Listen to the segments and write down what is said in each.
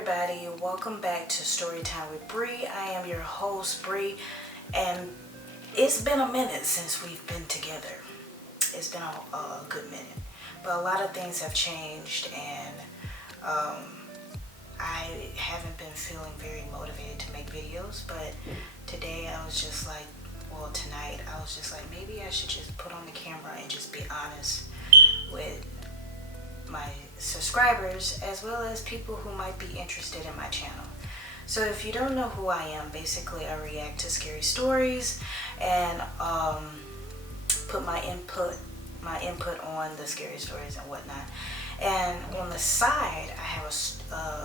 everybody, welcome back to Storytime with Bree. I am your host, Bree, and it's been a minute since we've been together. It's been a good minute, but a lot of things have changed, and I haven't been feeling very motivated to make videos. But today I was just like, tonight I was just like, maybe I should just put on the camera and just be honest with my subscribers as well as people who might be interested in my channel. So if you don't know who I am, basically I react to scary stories and put my input on the scary stories and whatnot. And on the side I have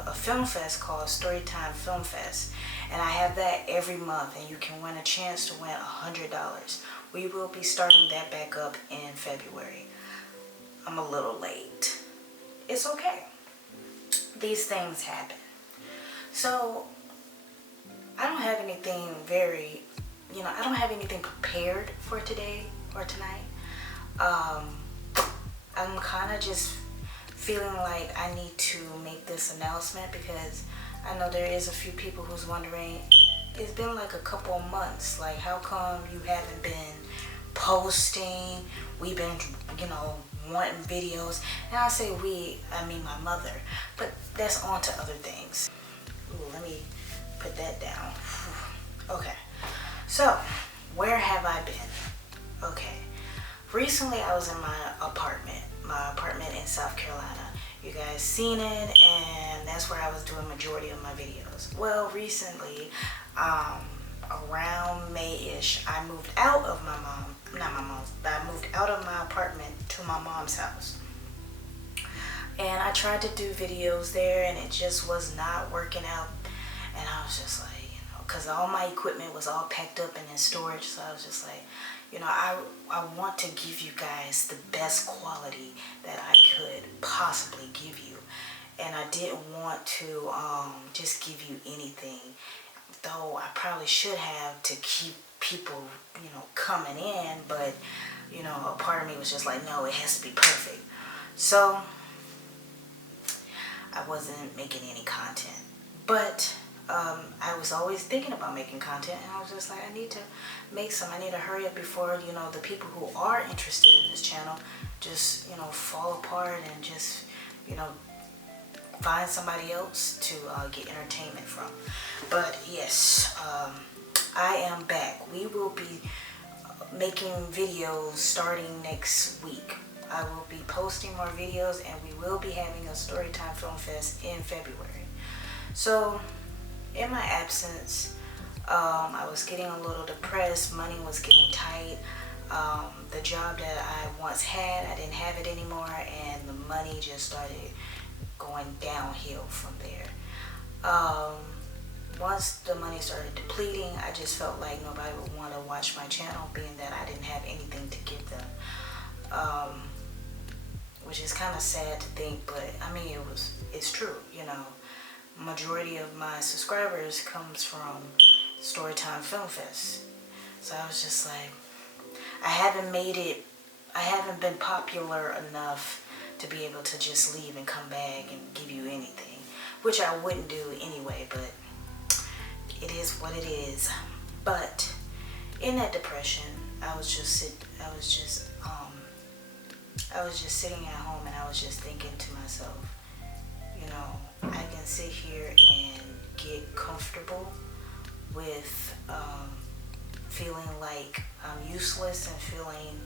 a film fest called StorytimeFilmFest, and I have that every month, and you can win a chance to win $100. We will be starting that back up in February. I'm a little late. It's okay. These things happen. So I don't have anything I don't have anything prepared for today or tonight. I'm kind of just feeling like I need to make this announcement because I know there is a few people who's wondering, it's been like a couple of months, like how come you haven't been posting? We've been, wanting videos. And I say we, I mean my mother, but that's on to other things. Ooh, let me put that down. Okay, so where have I been? Okay, recently I was in my apartment in South Carolina. You guys seen it, and that's where I was doing majority of my videos. Well, recently, around May-ish, I moved out of I moved out of my apartment to my mom's house. And I tried to do videos there, and it just was not working out. And I was just like, because all my equipment was all packed up and in storage, so I was just like, I want to give you guys the best quality that I could possibly give you. And I didn't want to just give you anything, though I probably should have to keep people, coming in, but, a part of me was just like, no, it has to be perfect. So I wasn't making any content, but I was always thinking about making content, and I was just like, I need to make some. I need to hurry up before, the people who are interested in this channel just, fall apart and just, find somebody else to get entertainment from. But yes, I am back. We will be making videos starting next week. I will be posting more videos, and we will be having a Storytime Film Fest in February. So in my absence, I was getting a little depressed. Money was getting tight. The job that I once had, I didn't have it anymore, and the money just started going downhill from there. Once the money started depleting, I just felt like nobody would want to watch my channel, being that I didn't have anything to give them. Which is kind of sad to think, but I mean, it's true, Majority of my subscribers comes from Storytime Film Fest. So I was just like, I haven't been popular enough to be able to just leave and come back and give you anything, which I wouldn't do anyway, but it is what it is. But in that depression, I was just sitting at home, and I was just thinking to myself, I can sit here and get comfortable with feeling like I'm useless and feeling,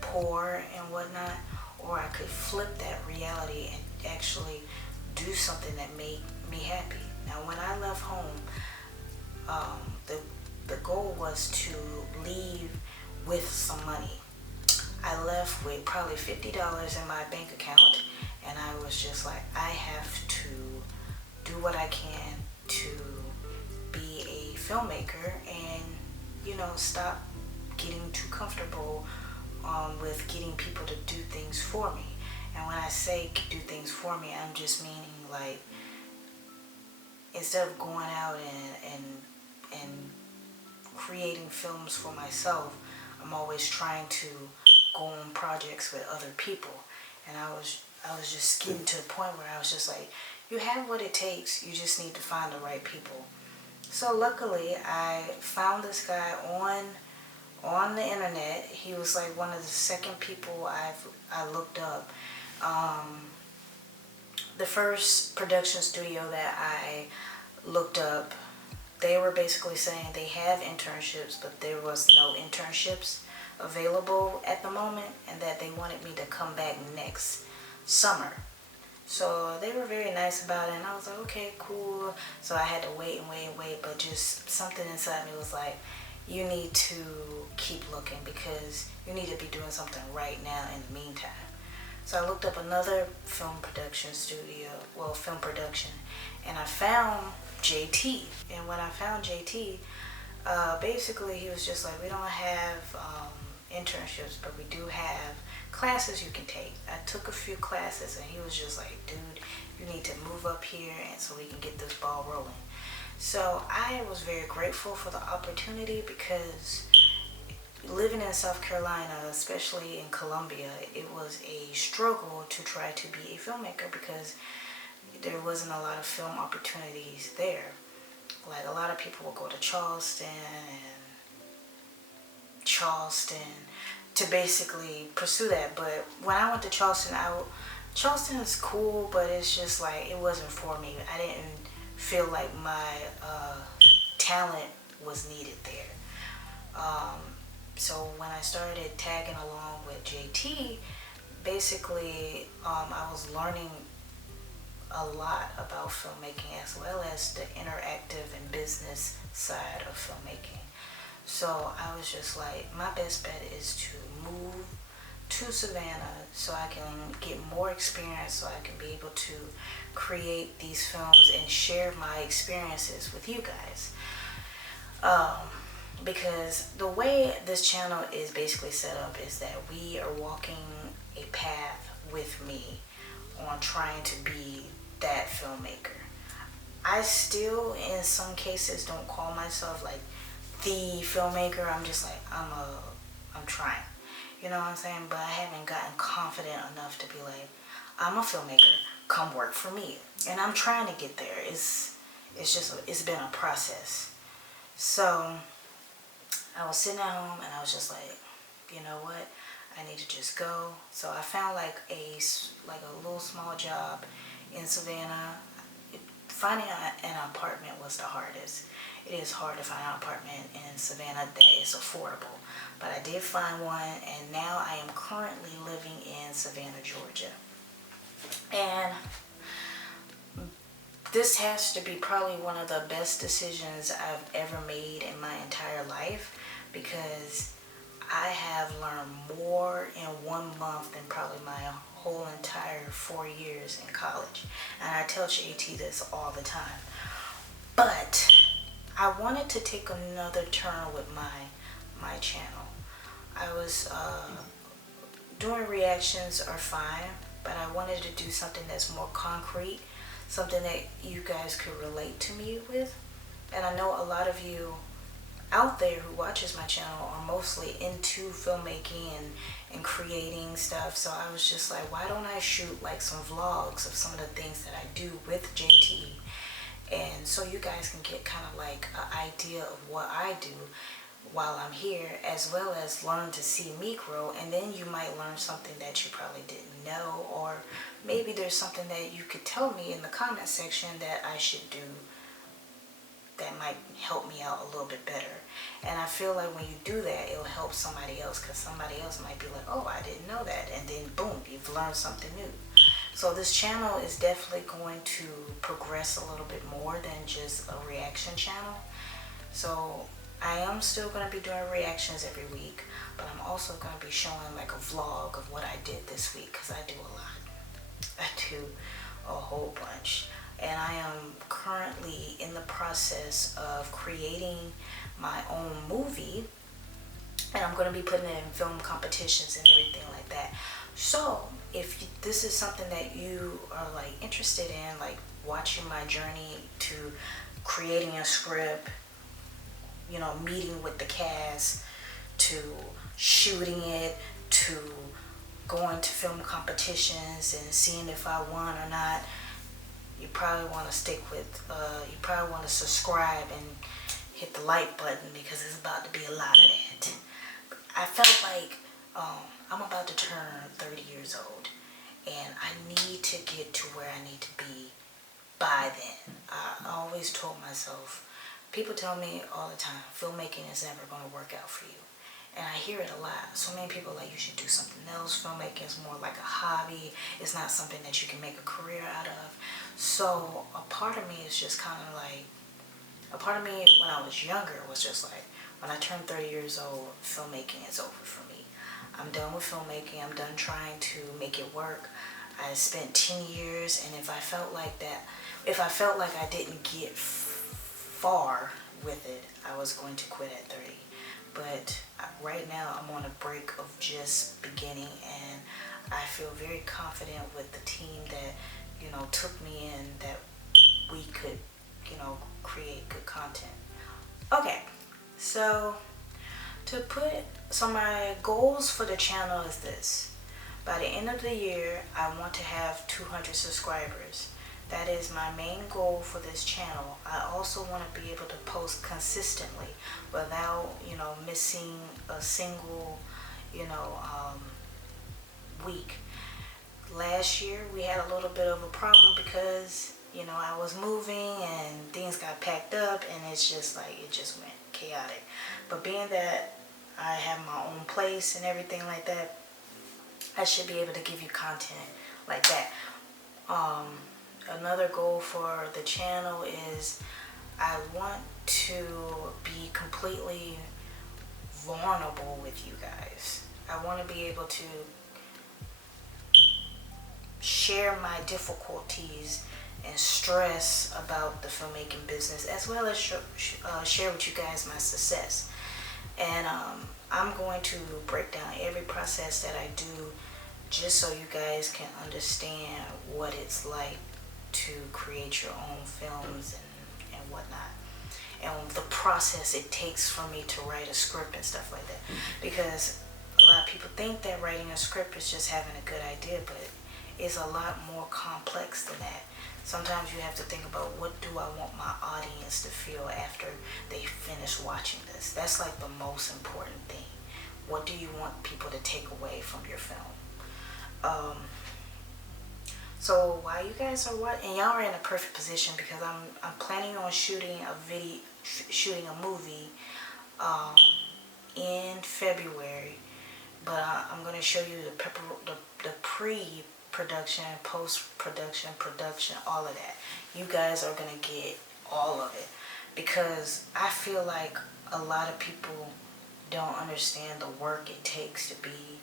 poor and whatnot, or I could flip that reality and actually do something that made me happy. Now, when I left home, the goal was to leave with some money. I left with probably $50 in my bank account, and I was just like, I have to do what I can to be a filmmaker and, stop getting too comfortable with getting people to do things for me. And when I say do things for me, I'm just meaning like, instead of going out and creating films for myself, I'm always trying to go on projects with other people. And I was just getting to the point where I was just like, you have what it takes, you just need to find the right people. So luckily I found this guy on the internet. He was like one of the second people I looked up. The first production studio that I looked up, they were basically saying they have internships, but there was no internships available at the moment, and that they wanted me to come back next summer. So they were very nice about it, and I was like, okay, cool. So I had to wait and wait and wait, but just something inside me was like, you need to keep looking because you need to be doing something right now in the meantime. So I looked up another film production studio, well, film production, and I found JT. And when I found JT, basically he was just like, we don't have internships, but we do have classes you can take. I took a few classes, and he was just like, dude, you need to move up here and so we can get this ball rolling. So I was very grateful for the opportunity, because living in South Carolina, especially in Columbia, it was a struggle to try to be a filmmaker because there wasn't a lot of film opportunities there. Like, a lot of people will go to Charleston to basically pursue that. But when I went to Charleston, Charleston is cool, but it's just like, it wasn't for me. I didn't feel like my talent was needed there. So when I started tagging along with JT, basically I was learning a lot about filmmaking, as well as the interactive and business side of filmmaking. So I was just like, my best bet is to move to Savannah so I can get more experience, so I can be able to create these films and share my experiences with you guys. Because the way this channel is basically set up is that we are walking a path with me on trying to be that filmmaker. I still, in some cases, don't call myself like the filmmaker. I'm just like, I'm trying. You know what I'm saying? But I haven't gotten confident enough to be like, I'm a filmmaker, come work for me. And I'm trying to get there. It's been a process. So I was sitting at home and I was just like, you know what? I need to just go. So I found like a little small job in Savannah. Finding an apartment was the hardest. It is hard to find an apartment in Savannah that is affordable. But I did find one, and now I am currently living in Savannah, Georgia. And this has to be probably one of the best decisions I've ever made in my entire life, because I have learned more in 1 month than probably my whole entire 4 years in college. And I tell JT this all the time. But I wanted to take another turn with my channel. I was doing reactions are fine, but I wanted to do something that's more concrete, something that you guys could relate to me with. And I know a lot of you out there who watches my channel are mostly into filmmaking and creating stuff. So I was just like, why don't I shoot like some vlogs of some of the things that I do with JT, and so you guys can get kind of like an idea of what I do while I'm here, as well as learn to see me grow. And then you might learn something that you probably didn't know, or maybe there's something that you could tell me in the comment section that I should do that might help me out a little bit better. And I feel like when you do that, it'll help somebody else, because somebody else might be like, oh, I didn't know that, and then boom, you've learned something new. So this channel is definitely going to progress a little bit more than just a reaction channel. So I am still going to be doing reactions every week, but I'm also going to be showing like a vlog of what I did this week, because I do a lot. I do a whole bunch. And I am currently in the process of creating my own movie, and I'm going to be putting it in film competitions and everything like that. So if this is something that you are like interested in, like watching my journey to creating a script, you know, meeting with the cast, to shooting it, to going to film competitions and seeing if I won or not, you probably want to stick with, you probably want to subscribe and hit the like button, because it's about to be a lot of that. I felt like I'm about to turn 30 years old, and I need to get to where I need to be by then. I always told myself, people tell me all the time, filmmaking is never going to work out for you. And I hear it a lot. So many people are like, you should do something else. Filmmaking is more like a hobby. It's not something that you can make a career out of. So a part of me is just kind of like, a part of me when I was younger was just like, when I turned 30 years old, filmmaking is over for me. I'm done with filmmaking. I'm done trying to make it work. I spent 10 years, and if I felt like I didn't get far with it, I was going to quit at 30. But right now I'm on a break of just beginning, and I feel very confident with the team that, took me in, that we could, create good content. Okay, so my goals for the channel is this. By the end of the year, I want to have 200 subscribers. That is my main goal for this channel. I also want to be able to post consistently without, missing a single, week. Last year we had a little bit of a problem because, I was moving and things got packed up, and it's just like, it just went chaotic. But being that I have my own place and everything like that, I should be able to give you content like that. Another goal for the channel is I want to be completely vulnerable with you guys. I want to be able to share my difficulties and stress about the filmmaking business, as well as share with you guys my success. And I'm going to break down every process that I do, just so you guys can understand what it's like to create your own films and whatnot, and the process it takes for me to write a script and stuff like that. Because a lot of people think that writing a script is just having a good idea, but it's a lot more complex than that. Sometimes you have to think about, what do I want my audience to feel after they finish watching this? That's like the most important thing. What do you want people to take away from your film? So while you guys are watching, and y'all are in a perfect position, because I'm planning on shooting a movie in February, but I'm going to show you the pre-production, post-production, production, all of that. You guys are going to get all of it, because I feel like a lot of people don't understand the work it takes to be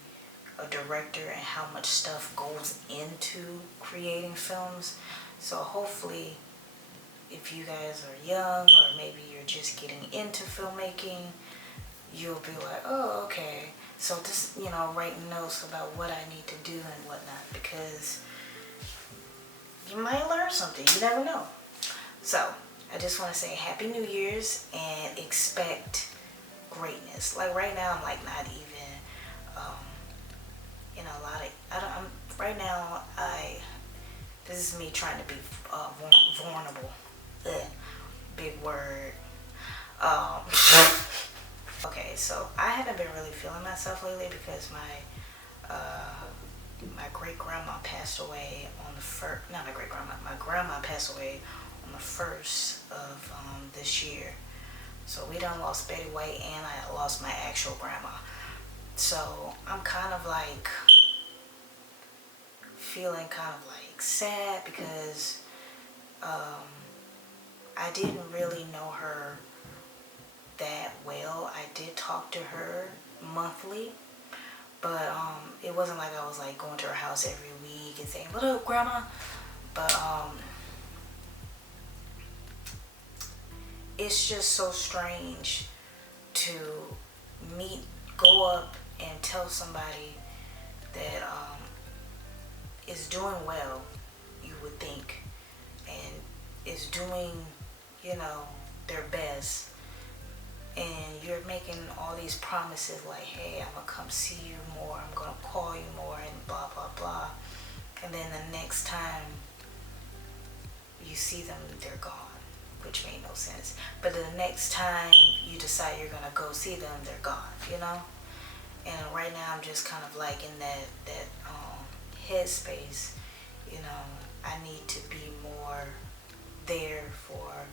a director and how much stuff goes into creating films. So hopefully, if you guys are young, or maybe you're just getting into filmmaking, you'll be like, oh, okay. So this, writing notes about what I need to do and whatnot, because you might learn something. You never know. So I just want to say Happy New Year's, and expect greatness. Like right now, I'm like not even, right now, this is me trying to be vulnerable. Ugh, big word. Okay, so I haven't been really feeling myself lately, because my great-grandma passed away on the first, not my great-grandma, my grandma passed away on the 1st of this year. So we done lost Betty White, and I lost my actual grandma. So I'm kind of like feeling kind of like sad, because I didn't really know her that well. I did talk to her monthly, but it wasn't like I was like going to her house every week and saying, "What up, Grandma?" But it's just so strange to go up and tell somebody that is doing well, you would think, and is doing, their best, and you're making all these promises like, hey, I'm gonna come see you more, I'm gonna call you more, and blah blah blah, and then the next time you see them, they're gone, which made no sense. But the next time you decide you're gonna go see them, they're gone, you know. And right now I'm just kind of like in that headspace, you know. I need to be more there for,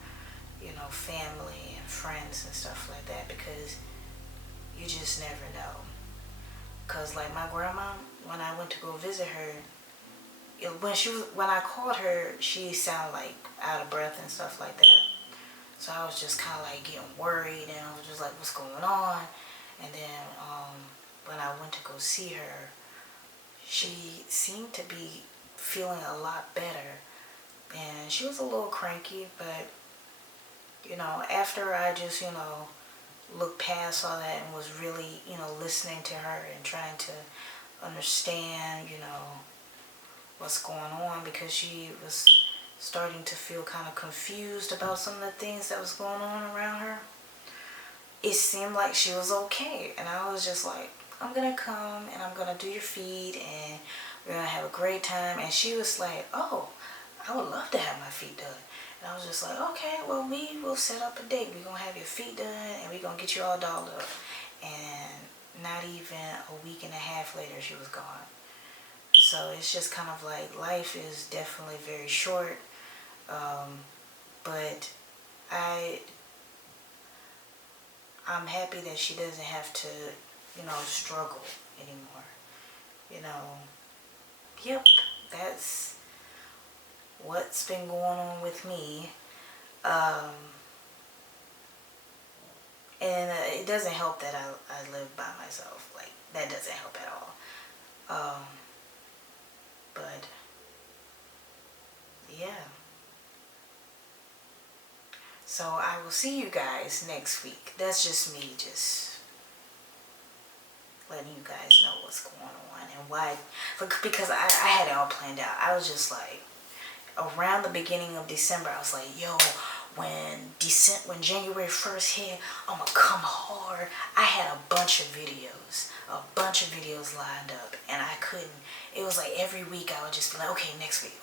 you know, family and friends and stuff like that, because you just never know. Cause like my grandma, when I went to go visit her, when I called her, she sounded like out of breath and stuff like that. So I was just kind of like getting worried, and I was just like, what's going on? And then when I went to go see her, she seemed to be feeling a lot better, and she was a little cranky, but you know, after I just, you know, looked past all that and was really, you know, listening to her and trying to understand, you know, what's going on, because she was starting to feel kind of confused about some of the things that was going on around her. It seemed like she was okay, and I was just like, I'm gonna come and I'm gonna do your feet and we're gonna have a great time. And she was like, oh, I would love to have my feet done. And I was just like, okay, well, we will set up a date. We're gonna have your feet done and we're gonna get you all dolled up. And not even a week and a half later, she was gone. So it's just kind of like, life is definitely very short. But I'm happy that she doesn't have to, you know, struggle anymore. You know, yep, that's what's been going on with me. And it doesn't help that I live by myself. Like, that doesn't help at all. But yeah. So I will see you guys next week. That's just me just letting you guys know what's going on and why. Because I had it all planned out. I was just like, around the beginning of December, I was like, yo, when January 1st hit, I'm gonna come hard. I had a bunch of videos lined up, and I couldn't. It was like every week I would just be like, okay, next week.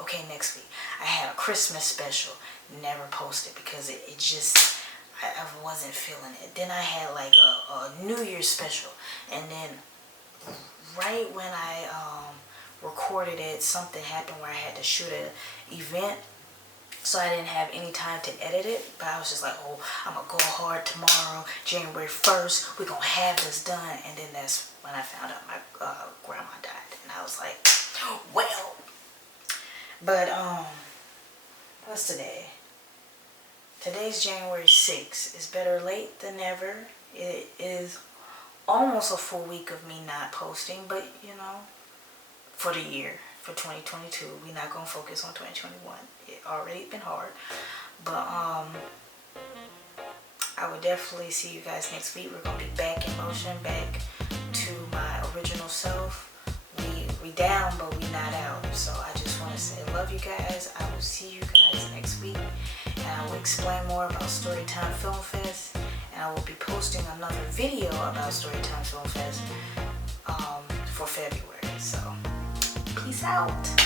I had a Christmas special, never posted because it just, I wasn't feeling it. Then I had like a New Year's special, and then right when I recorded it, something happened where I had to shoot an event, so I didn't have any time to edit it. But I was just like, oh, I'm gonna go hard tomorrow, January 1st, we're gonna have this done. And then that's when I found out my grandma died, and I was like, well. But what's today? Today's January 6th. It's better late than never. It is almost a full week of me not posting, but you know, for the year, for 2022, we're not gonna focus on 2021. It already been hard, but I would definitely see you guys next week. We're gonna be back in motion, back to my original self. We down, but we not out. So I just want to say, love you guys. I will see you guys next week, and I will explain more about Storytime Film Fest, and I will be posting another video about Storytime Film Fest for February. So peace out.